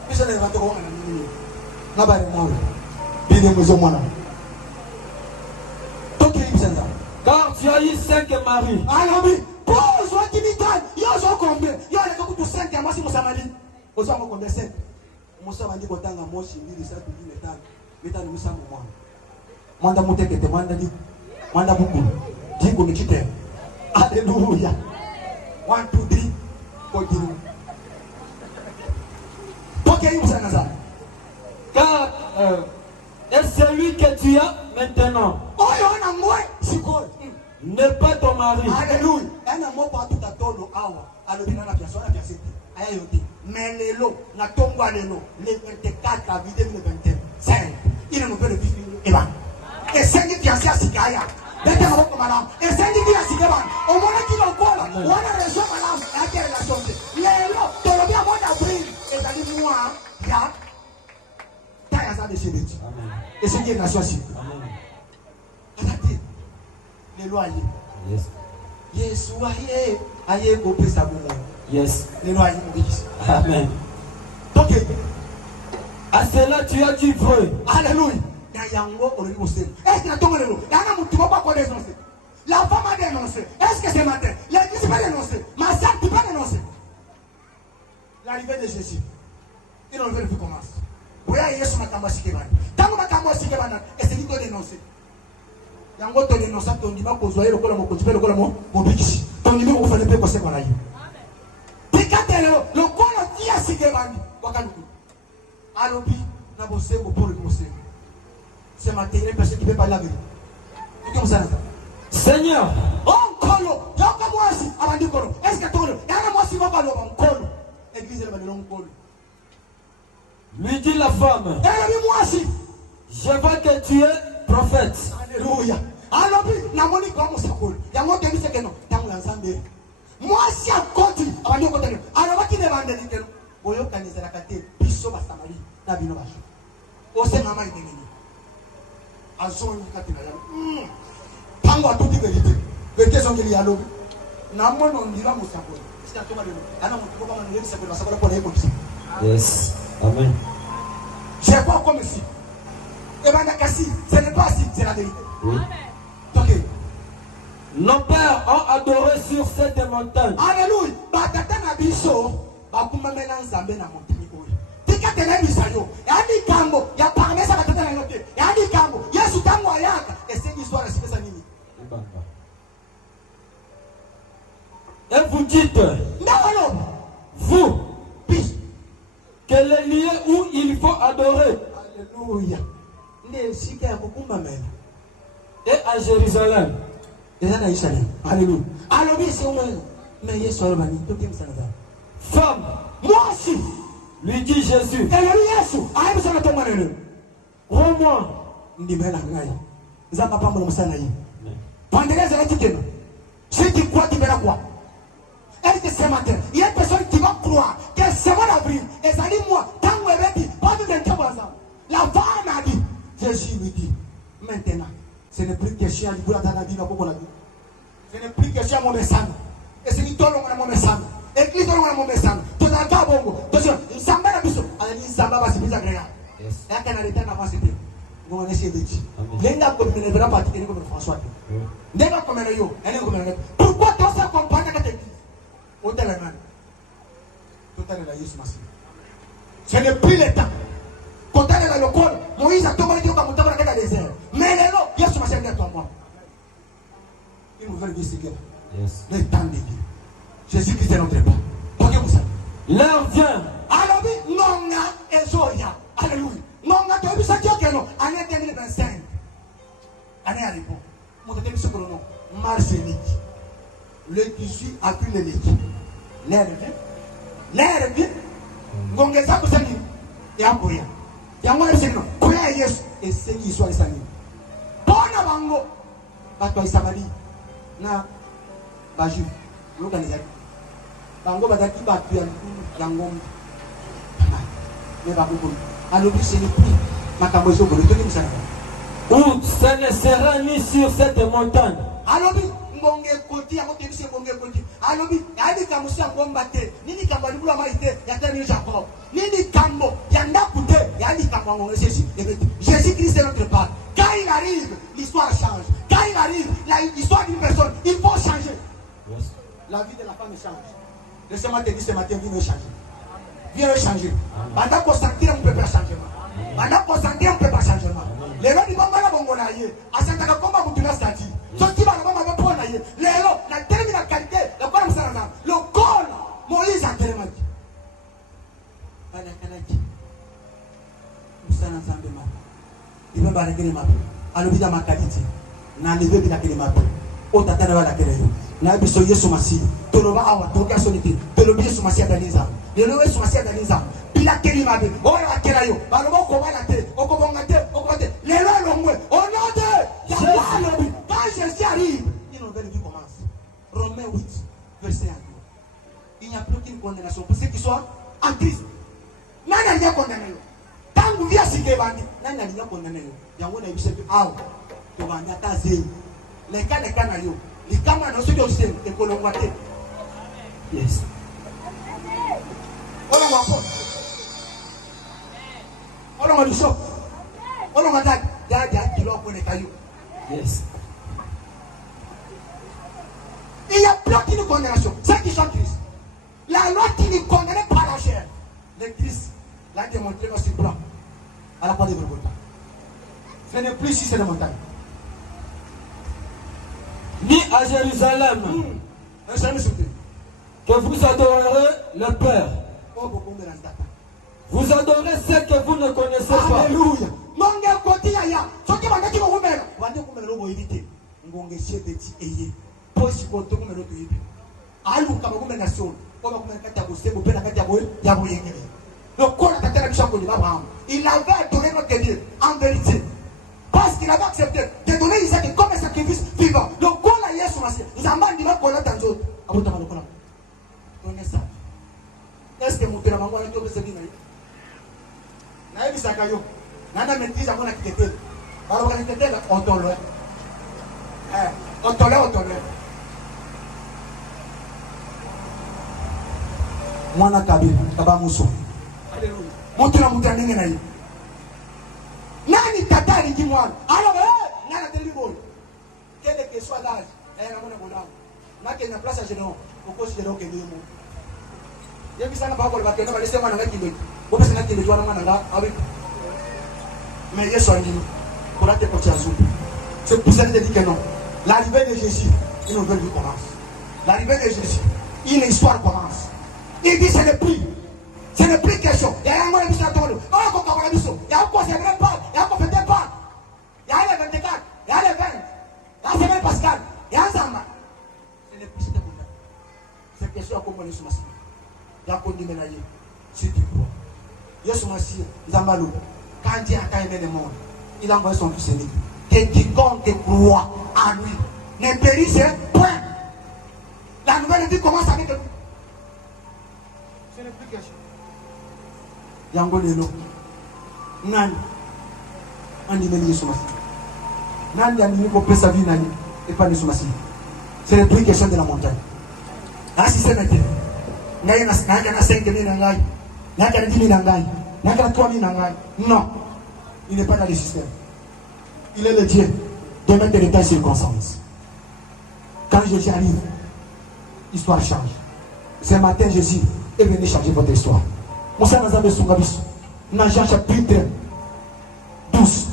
Puis je l'ai inventé Wangana. N'a-pas de mot. Bien de maison, moi. Car tu as eu 5 maris. Alors, pose-toi qui m'y gagne. Il y a un combien. Il y a un coup de 5 à moi si vous savez. Vous savez combien 5. Vous savez que vous avez un mot, il ça, tout le temps. Mais dans le sang, moi. Manda muteke te manda di. Manda buku. Dis comme tu t'es. Alléluia. 1, 2, 3. Continue. Pourquoi il vous a dit ça? Car est celui que tu as maintenant n'est pas ton mari. Alléluia. Un amour partout à ton awa. Alors, il y a la personne, la personne. Mais les lots, la tombe à les lots, les 24 à 2025. Il ne peut le vivre. Et c'est qui a à Sikaya. Et c'est qui a Sikaya. Au moment qu'il en colle, on a raison, madame, à quelle relation. Les lots, tu as bien mon avril. Et ça dit, moi, il y a. Taille à ça de chez les. Et c'est qui est la chose. Attendez. Les lois, yes. Yes, aïe, coupé ça pour moi. Yes. Les lois, amen. Donc, à cela tu as dit vrai. Alléluia. Est-ce que tu vas pas dénoncer? La femme a dénoncé. Est-ce que c'est matin? L'église va dénoncer. Ma soeur, tu vas dénoncer. L'arrivée de Jésus. Il ne veut plus commencer. Vous voyez, Yesu makamba sikebana. Tango makamba sikebana, et c'est qui doit dénoncer. Yango to dénoncer ton dimanche pour zoyer le col mon côté, le col mon bikisi. Ton numéro vous fallait pas passer par là. Pikatelo, le col qui a sikebana. Wakaluku. Alobi, na bossé pour le bossé. C'est ma terrible personne qui peut parler avec vous. Comme ça. Seigneur. Oh, colo. Yaka moi aussi. Avant du colo. Est-ce que toi, yaka moi aussi va parler en colo. Église le long colo. Lui dit la femme. Et moi aussi. Je vois que tu es prophète. Alléluia. Alors, la monnaie comme ça coule. Il y a moi qui dit que non. Dans l'ensemble. Moi si à côté. Avant du côté. Alors, qui demande de dire. Boyo kanisa la kate. Biso basamali. Na bino bacho. Ose mama idengeni. Azon katina ya. Tango a toute vérité. Vérité sont qu'il y a l'eau. Namon on dira musako. C'est à toi de. Ana mo ko ba man le se ko na sa ko pour les comme ça. Yes. Amen. Je vois comme si. Et bien, ce n'est pas si, c'est la vérité. Oui. Ok. Nos pères ont adoré sur cette montagne. Alléluia. Batata na biso, bakuma mena nzambe na montini oyo. Tika tena bisayo. Yani kambo, ya parmesa batata na yote. Yani kambo, Yesu tango ayaka. Et c'est l'histoire de ça nini. Et vous dites, Non, vous, puis, que le lieu où il faut adorer Alléluia. Ne sika ya kukumba mena. est à Jérusalem. Alléluia. Alléluia, c'est au moins. Mais Yesu alobani, to kim sana. Femme, Moi aussi. lui dit Jésus, Alléluia Yesu. Ayi sana to mwana. rends-moi. Ndimela ngai. Nzamba pambo na musana yi. Pendeleza la kitema. Ceux qui croient qui verra quoi. Est-ce que ce matin, il y a une personne qui va croire que c'est mois d'avril, et ça dit moi, tant que vous avez dit, pas de temps ensemble. La femme a dit, Jésus lui dit, maintenant, ce n'est plus question de vous dans la vie, ce n'est plus question de mon message. Et c'est une tonne de mon message. Église de mon message. Tout à l'heure, bongo. Attention, il s'en va la biso. Il s'en va, c'est plus agréable. Et quand on a le temps d'avance, c'est bien. Vous connaissez les dit. L'un comme ne verra pas, il est comme François. N'est-ce comme un yo, elle est comme un. Pourquoi toi ça compagne avec l'église? Ce n'est plus le temps. Quand elle est dans le col, Moïse a tombé dans le désert. Mais les lots, Yesu m'a servi à toi. Une nouvelle vie, c'est le temps de Dieu. Jésus-Christ est notre pas. L'heure vient. Alors, non, et Zoya. Alléluia. Non, tu as vu ça, Dieu, non. Année 2025. Année à l'époque. Mon deuxième seconde, Marseille. Le 18 avril, l'équipe. L'air de vie. Ngongeza kusani. Ya koya. Ya mwana biseno. Koya Yesu. Et c'est l'histoire de Sani. Bona bango. Bato Isabali. Na. Baju. L'organisation. Bango badaki batu ya ngombe. Mais pas beaucoup. Alors, c'est le prix. Ma cambozo, vous le tenez, ça. Où ça ne sera ni sur cette montagne. Alors, Mbonge koti ya moto bise mbonge koti alobi yadi kamusia ngomba te nini kamba libula maite ya tani Jacob nini kambo ya ndakute yadi kamba ngombe Jésus Christ est notre part. Quand il arrive l'histoire change. Quand il arrive l'histoire d'une personne il faut changer. Yes. La vie de la femme change. Laissez-moi te dire ce matin viens changer. Viens changer. Pendant qu'on sentit on peut pas changement. Pendant qu'on sentit on peut pas changement. Les gens disent maman la bongola yé asantaka komba mutuna stati. Soki bana mama ba pona yé. Lelo na termine la qualité la kwa msana le col Moïse a tellement dit. Bana kanaki. Msana nzambe ma. Ibe ba rekele ma. Alobi da makaliti. Na lebe bi na kele ma. O tata na wala kele yo. Na biso Yesu masi. Toloba awa toka soniti. Tolobi Yesu masi adaliza. Lelo Yesu masi adaliza. Bila kele ma be. O ya kele yo. Balobo ko bala te. O ko bonga te. O ko te. Lelo longwe. O no te. Quand Jésus arrive, une nouvelle vie commence. Romains 8, verset 1. Il n'y a plus aucune condamnation pour ceux qui sont en Christ. Nana n'y a condamné. Tant que vous vient si bandi, nana n'y a condamné. Il y a un épisode de Aou. Tu vas n'y a zéro. Les cas na yo. Les camas no se doivent et colombater. Yes. On a un pote. On a un bishop. On a un dad. Dad, il a un caillou. Yes. Il n'y a plus aucune condamnation. Ceux qui sont Christ. La loi qui n'est condamnée par la chair. Le Christ l'a démontré dans ses plans. À la part de Golgotha. Ce n'est plus ici, c'est la montagne. Ni à Jérusalem. Que vous adorerez le Père. Vous adorez ce que vous ne connaissez pas. Alléluia. Monge koti ya. Soki bandaki ko kumela. Bande kumela lo boyibite. Ngonge chebeti eye. Posi ko to kumela to yibi. Alu kama kumela nation. Ko ba kumela kati ya bosebo pe na kati ya boye ya boyengele. Le corps de la bishop de Abraham. Il avait donné notre Dieu en vérité. Parce qu'il avait accepté de donner Isaac comme un sacrifice vivant. Le corps là Yesu Masih. Nzamba ndima ko la tanzo. Abuta maloko la. Donnez ça. Est-ce que mutera mango ala to besebi na yi? Na yi bisaka yo. Nana maîtrise à mon activité. Alors, on était là, on t'en l'a. On t'en l'a. Moi, na kabi, kaba muso. Alléluia. Monte la montagne, n'est-ce dit moi. Alors, n'a pas de niveau. Quel que soit l'âge, elle a mon abonnement. N'a qu'une place à Génon, au coach de l'eau qui est le mot. Il y a vu ça n'a pas pour le bateau, on va laisser moi dans la qui veut. Au plus, on a qui veut, on a avec. Mais il y a son livre. Pour la tête pour Tiazou. C'est pour ça que je dis que non. L'arrivée de Jésus, une nouvelle vie commence. L'arrivée de Jésus, une histoire commence. Il dit ce n'est plus question. Il y a un moyen de se attendre. Il y a encore un biseau. Il y a encore 7 pas. Il y a encore 20 pas. Il y a les 24. Il y a les 20. Il y a Semaine Pascal. Il y a un Zamba. Ce n'est plus cette question. C'est question à comment les soumassis. Il y a encore du ménager. Si tu crois. Il y a soumassis. Zambalou. Quand Dieu a aimé le monde, il a envoyé son fils unique. Que quiconque croit à lui ne périsse point. La nouvelle vie commence avec nous. Ce n'est plus question. Yango lelo. Nani. Andi meni somasi. Nani andi ko pesa vie nani et pas de somasi. Ce n'est plus question de la montagne. Ah si c'est maintenant. Ngai na 5 000 ngai. Ngai na 10 000 ngai. Ngai na 3 000 ngai. Non. Il n'est pas dans le système. Il est le Dieu de mettre des détails circonstances. Quand Jésus arrive, l'histoire change. Ce matin, Jésus est venu changer votre histoire. Dans Jean chapitre 12,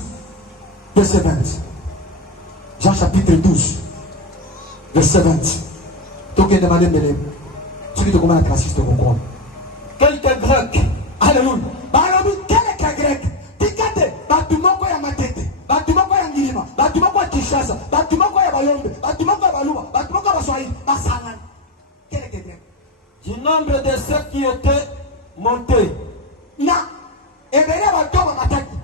verset 20. Jean chapitre 12, verset 20. Donc, il demande de celui de comment la transiste de Concord. Quelques Grecs. Alléluia. Quelques Grecs. Tikate, bâtiment quoi ya matete, bâtiment quoi ya ngilima, bâtiment quoi Kinshasa, bâtiment quoi ya Bayombe, bâtiment quoi ya Baluba, bâtiment quoi ya Baswahili, Basalan. Quel était bien? Du nombre de ceux qui étaient montés. Na, et bien bateau mataki.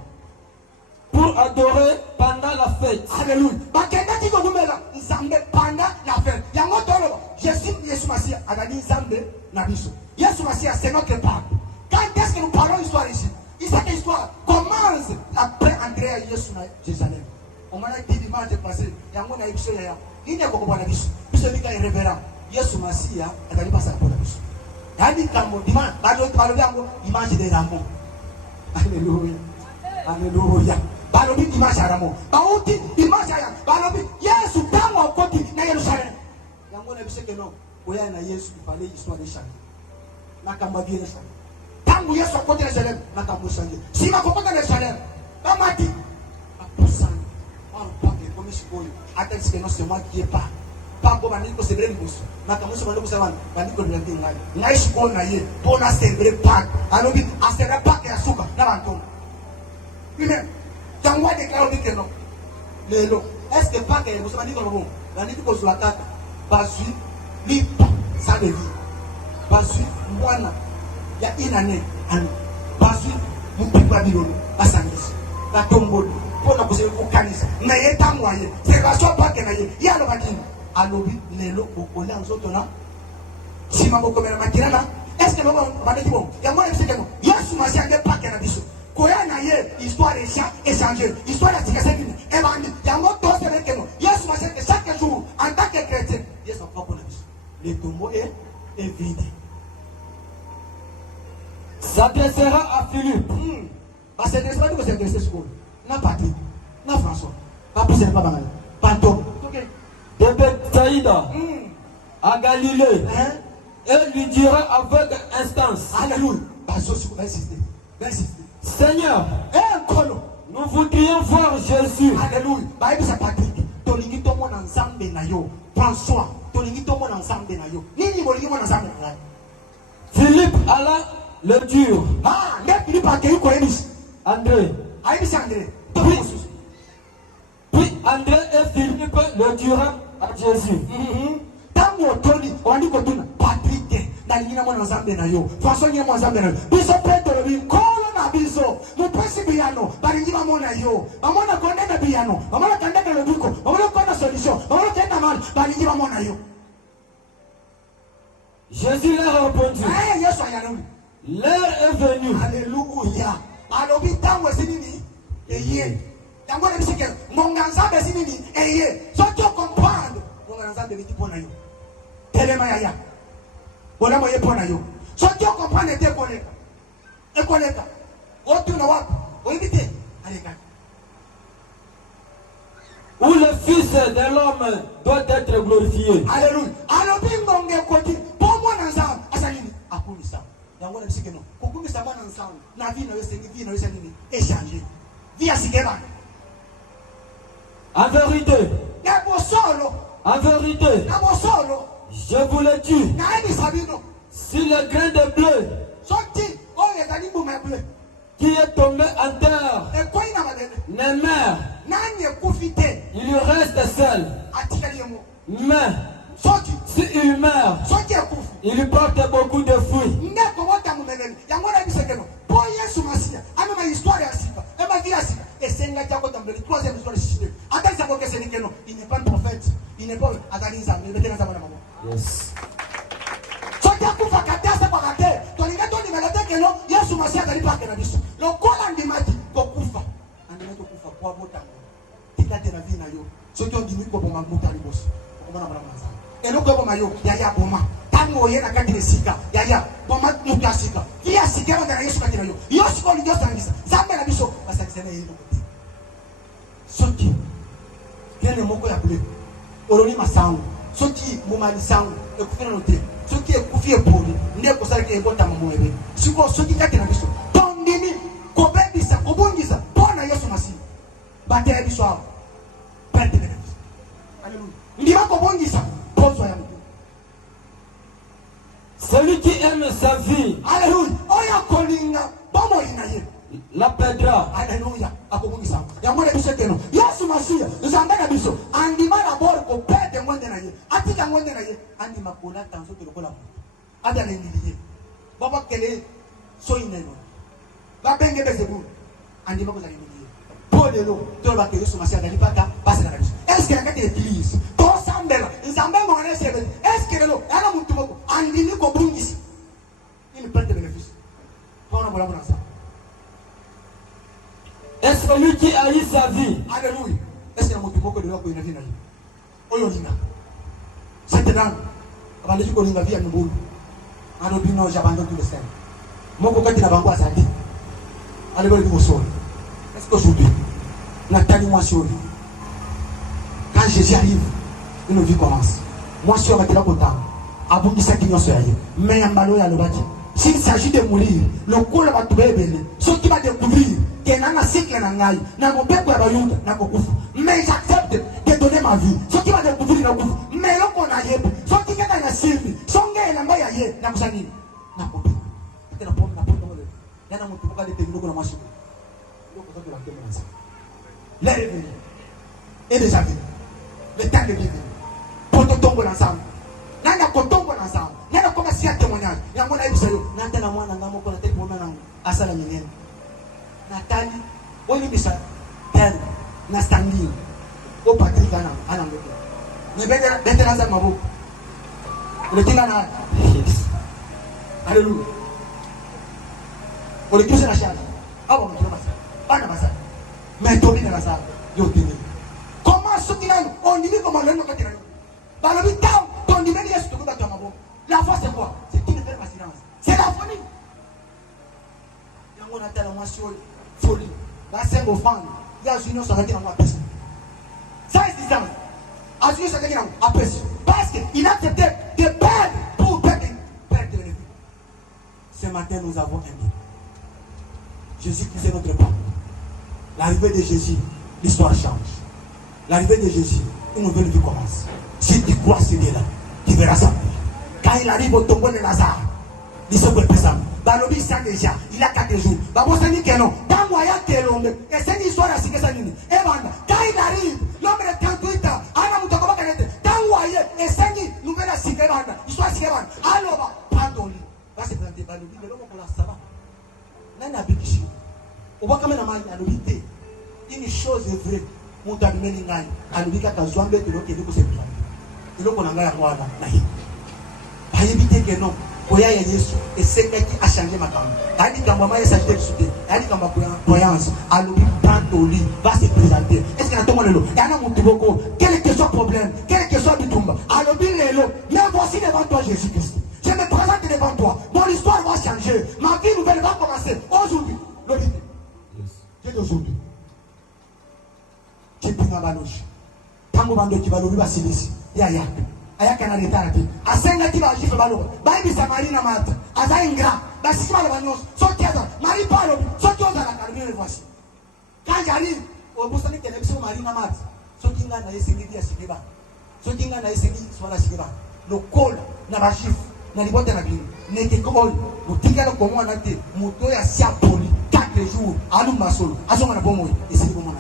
Pour adorer pendant la fête. Alléluia. Bakenda tiko numela, nzambe pendant la fête. Yango tolo, Jésus Yesu Masia, a dit nzambe na biso. Yesu Masia, c'est notre part. Quand est-ce que nous parlons histoire ici? Cette histoire commence après André à Jérusalem. On m'a dit dimanche passé, il y a un monde à Ipso. Il n'y a pas de Bisso. Bisso n'est qu'un révérend. Yesu Massia a dit pas ça pour la Bisso. Il y a dit Kambo, dimanche, il mange des rameaux. Alléluia. Alléluia. Balobi dimanche à rameaux. Baouti dimanche à Balobi. Yesu Tango au côté de Jérusalem. Il y a un monde à Ipso que non. Il y a un Yesu qui parlait l'histoire des chants. La Kambo bien les chants. Quand vous êtes sur le côté de Jérusalem, vous avez changé. Si vous êtes sur le côté de Jérusalem, vous avez dit, c'est moi qui n'ai pas. Pas pour que c'est vrai. Je vais vous dire que c'est vrai. Je vais pas. Alors, c'est vrai pas que c'est vrai. Lui-même, quand vous déclarez que non, est-ce que pas que vous avez dit que vous avez dit que vous avez dit que vous avez dit il y a une année, Basu, vous pouvez pas dire, Basangis, la tombe, pour nous vous canis, n'ayez pas moyen, c'est la chose pas qu'il y a le matin, à l'objet, les lots, au collant, aux autres là, si ma beaucoup de matin là, est-ce que nous va dire bon, il y a moins de ce que nous, il y a souvent un pas qu'il y a des choses, Koya naye, histoire de chats échangés, histoire de cicatrices, et bandit, il y a moins de choses que nous, il y a souvent que chaque jour, en tant que chrétien, il y a son propre vie, le tombeau est vide. S'adressera à Philippe. Parce que c'est pas que c'est adressé sur vous. Non, Patrick. Non, François. Pas plus, c'est pas mal. Panto. De Bethsaïda à Galilée. Et lui dira avec instance. Alléluia. Va insister. Seigneur, nous voudrions voir Jésus. Alléluia. Bible c'est Patrick. Tolingi to mon ensemble na yo. François. Tolingi to mon ensemble na yo. Nini bolingi mon ensemble na yo. Philippe alla le dur. Ah, mais Philippe a cueilli André. Aïe, c'est André. Puis André et Philippe le durent à Jésus. Tant Tony, on dit que Patrick, Nalina mon ensemble na yo. François n'y a mon ensemble na yo. Biso Pedro, Kolo biso. Mon principe biano. Baringi maman na yo. Maman na connaît na biano. Maman na connaît le bico. Maman na connaît la solution. Maman na connaît mal. Baringi maman na yo. Jésus leur a répondu. Yes, Alléluia. L'heure est venue. Alléluia. Alors, tant que c'est nini, ayez. Tant que c'est que mon ensemble c'est nini, ayez. Soit tu comprends, mon ensemble est pour nous. Télémaya. Voilà moi pour nous. Soit tu comprends les décollés. Écollés. Autre na wap. Oibité. Allez, gars. où le Fils de l'homme doit être glorifié. Alléluia. Alors, bingonge koti, pour moi dans ça, asalini, akumisa. Yango na bisikeno. Kokumisa mwana ensemble. Na vie na yosengi, vie na yosengi, échanger. Vie à sikeba. En vérité, Na bosolo. en vérité, Na bosolo. je vous le dis, Na edi sabino. si le grain de bleu Soti, oh yezali mbuma bleu. qui est tombé en terre E koi na madele. ne meurt, Nani ekufite. il reste seul. Atikali yemo. Mais Soti, s'il meurt, soti ekufu. il porte beaucoup de fruits. Ndeko wota mumebele. Yango na bisekeno. Po Yesu Masia. Ama ma histoire ya sika. Ema vie ya sika. Et c'est là qu'il y a la troisième histoire de Chichide. Attends, ça va que c'est Nikeno. Il n'est pas un prophète. Il n'est pas un Adalisa. Il est un maman. Yes. Sotia kufa katasa kwa kate. Tolinga toni melete keno. Yesu Masia kalipa kenabiso. Lo kola ndimati ko kufa. Andime to kufa kwa bota. Tika tena vie na yo. Sotia ndimi ko boma muta libos. Ko mona mara manza. Elo ko boma yo ya boma. Tango yena kati sika. Ya boma muta sika. Kia sika na Yesu kati na yo. Yesu ko ndio sangisa. Zambe na biso basakisene yino. Soki kene moko ya bule oroni masango soki mumali sango ekufina note soki ekufi epoli nde kosala ke ebota mamwebe siko soki kati na biso tondini kobebisa kobungisa pona Yesu Masihi batela biso awo perte de biso alléluia ndima kobungisa pozo ya mutu Celui qui aime sa vie alléluia oya kolinga bomo inaye la perdra. Alléluia. Akobungisa. Yamwe biso keno. Yesu Masihi. Nzambela biso. Andima la bor ko pete ngwende na ye. Atika ngwende na ye. Andima kola tanso ke lokola. Ada lengiliye. Baba kele so ineno. Ba benge bezebu. Andima ko zaliliye. Polelo. To ba ke Yesu Masihi adali pata basa na biso. Est-ce que akate église? To sambela. Nzambe ngone sebe. Est-ce que lo ana muntu moko andini ko bungisa. Il perte bénéfice. Pona bola bona ça. Et celui qui haït sa vie, alléluia. Est-ce qu'il y a un mot de l'eau qui est venu? Oyolinga. Cette dame, avant de dire qu'on a vie à nous, en opinion, j'abandonne tout le sein. Mon copain qui n'a pas encore dit. Allez voir le mot sol. Est-ce qu'aujourd'hui, Nathalie, moi, sur lui, quand Jésus arrive, une vie commence. Moi, sur la content. Abou Issa qui n'y a pas mais il y a malo à le bâti. S'il s'agit de mourir, le col va tout bébé. Ce qui va découvrir que dans la cycle n'a ngai, n'a mon père pour la yuta, n'a pas couvert. Mais j'accepte de donner ma vie. Ce qui va découvrir le coup, mais l'on a yé, ce qui est dans la cible, son gars n'a pas yé, n'a pas sani, n'a pas coupé. C'est la pomme, n'a pas coupé. Il y a un mot de technique dans la machine. L'air est venu. Et déjà venu. Le temps est venu. Pour te tomber ensemble. N'a pas tomber ensemble. N'a pas commencé à témoignage. Il y a mon avis sérieux. N'a pas moi, n'a pas mon côté pour moi, à ça la mienne. Nathalie, oli bisa tel na standing o Patrick ana ngoto ne betela za mabo le kinga na alléluia o le kisa na charge abo mtu basa bana basa mais tobi na sa yo tini comment ce qu'il a on dit comment le nom katira ba le bitam ton dit mais yesu to ba ta mabo la foi c'est quoi c'est qui ne fait pas silence c'est la famille yango na tala moi sur folie. Là, c'est un offrande. Il y a une union sur laquelle on va apprécier. Ça, c'est ça. À une union sur laquelle on apprécie. Parce qu'il a accepté de perdre pour perdre de vie. Ce matin, nous avons un Dieu. Jésus-Christ est notre Père. L'arrivée de Jésus, l'histoire change. L'arrivée de Jésus, une nouvelle vie commence. Si tu crois ce Dieu-là, tu verras ça. Quand il arrive au tombeau de Lazare, il se prépare ça. Balobi ça déjà, il a 4 jours. Babo c'est ni kenon. Dans moyen kelombe. Et c'est une histoire à ce que ça dit. Et banda, quand il arrive, l'homme de 38 ans, ana mutoko bakanete. Dans moyen, et c'est une nouvelle à ce que banda. Histoire à ce que banda. Alors, prends-toi. Va se planter balobi, mais l'homme pour la savoir. Nana bikishi. On voit quand même la vérité. Une chose est vraie. Mon tamé n'ingai. Alobi kata zouambe de l'autre et de c'est plan. Et l'homme on a gagné à moi là. Nahi. Pas éviter que non. Oya ya Yesu esengaki a changé ma femme. Ali kamba ya s'agit de souder. Ali kamba croyance. Alobi prend au lit, va se présenter. Est-ce que natoma lelo? Yana mutuboko. Quel que soit le problème, quel que soit le tombe. Alobi lelo. Mais voici devant toi Jésus-Christ. Je me présente devant toi. Mon histoire va changer. Ma vie nouvelle va commencer aujourd'hui. L'obité. C'est d'aujourd'hui. Tu es bien à Baloche. Tango bando ki balobi basilisi. Ya. Ayaka na retard te. Asenga ki ba jife baloba. Ba bi Samarie na mata. Aza ingra. Ba sikima le banyo. So tiada. Marie Paulo. So tioza la calmer voici. Quand j'arrive au bostani qui est Marie na mata. So kinga na yesengi dia sikeba. So kinga na yesengi swala sikeba. Le col na ba jife. Na libote na bini. Neke ko mutika lo komo na te. Moto ya sia poli 4 jours. Alu masolo. Azonga na bomo. Eseli bomo na.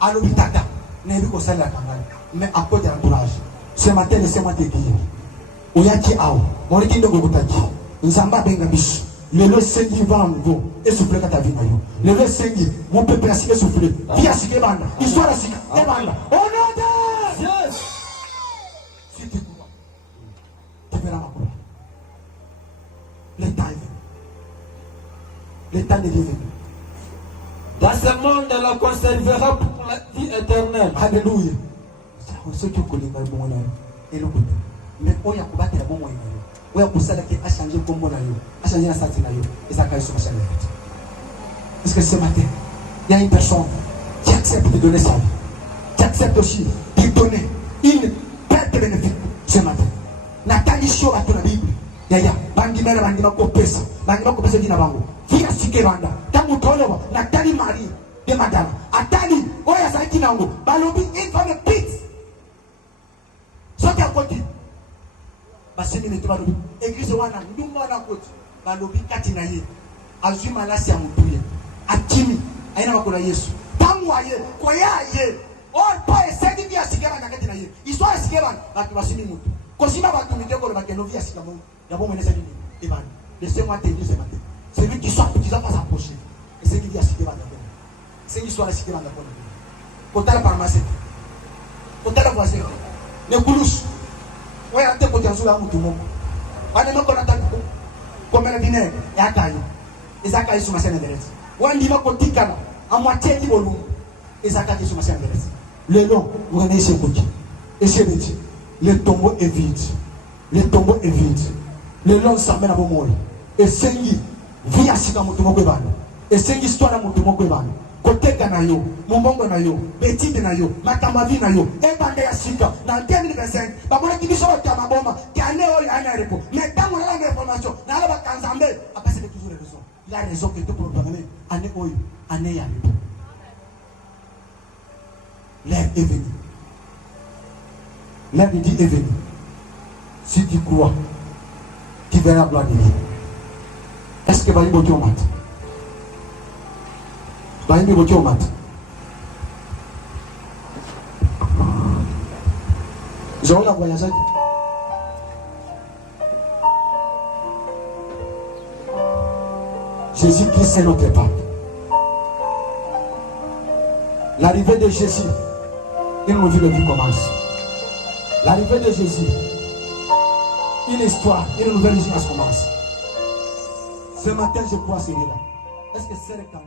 Alu bitata. Na ebi ko sala kangala. Mais à cause de l'entourage. Ce matin, laissez-moi te dire. Oyaki awa. Moriki ndo gokutaki. Nzamba benga bishi. Lelo sengi vango. Essoufflé kata vina yo. Lelo sengi. Mon peuple a essoufflé. Via sike banda. Histoire a sike. E banda. Au nom de Jésus. Si tu crois. Tu verras ma couleur. L'état est venu. L'état est venu. Dans ce monde, elle la conservera pour la vie éternelle. Alléluia. Ceux qui connaissent le bon et le côté. Mais on y a combattu la bonne moyen. On y a poussé qui a changé comme bon a changé la santé et ça a sur ma chaîne. Est-ce que ce matin, il y a une personne qui accepte de donner sa vie, qui accepte aussi de donner une perte de bénéfice ce matin? Nathalie Show à ton Bible. Yaya, Bandimela Bandima Kopesa, Bandima Kopesa Dinabango. Via Sikebanda, Tamutolo, Nathalie Marie de Madame, Atali, Oya Sakinango, Balobi, une femme pite. Soki à côté. Basemi ne te balobi. Église wana ndumba na côté. Balobi katina ye. Azui malasi ya mutuye. Akimi. Aina makola Yesu. Tangu aye. Koya aye. Or pa esedi via sikeba na katina ye. Iswa sikeba batu basimi mutu. Kosima batu miteko le bakeno via sikeba. Yabo menesa bini. Evan. Laissez-moi te dire ce matin. Celui qui soit qui va pas s'approcher. Et celui qui via sikeba na katina. Celui qui soit sikeba na katina. Kotala pharmacie. Kotala voisin. Ne kulus oya ante ko jansu la mutu moko ane mako na tako ko mena dine ya tayo ezaka isu masene deresi wandi mako tikana a moitié ki bolum ezaka isu masene deresi le long vous venez chez Koki et chez Betty le tombeau est vide, le tombeau est vide, le long s'amène à bomoi et sengi via sika mutu moko bana et sengi histoire na mutu moko bana koteka na yo, mombongo na yo, betide na yo, makamavi na yo, ebande ya sika, na 2025, babona kibiso ba kama bomba, kiane oyo ana repo. Mais tango na la information, na la bakanzambe, après c'est toujours les raisons. Il a raison que tout programmer année oyo, année ya repo. L'heure est venue. L'heure de Dieu est venue. Si tu crois, tu verras la gloire de Dieu. Est-ce que va y avoir au matin? Baimbi boki omat. J'aurai la voyage. Jésus-Christ est notre Père. L'arrivée de Jésus, une nouvelle vie commence. L'arrivée de Jésus, une histoire, une nouvelle vie commence. Ce matin, je crois celui-là. Est-ce que c'est le temps?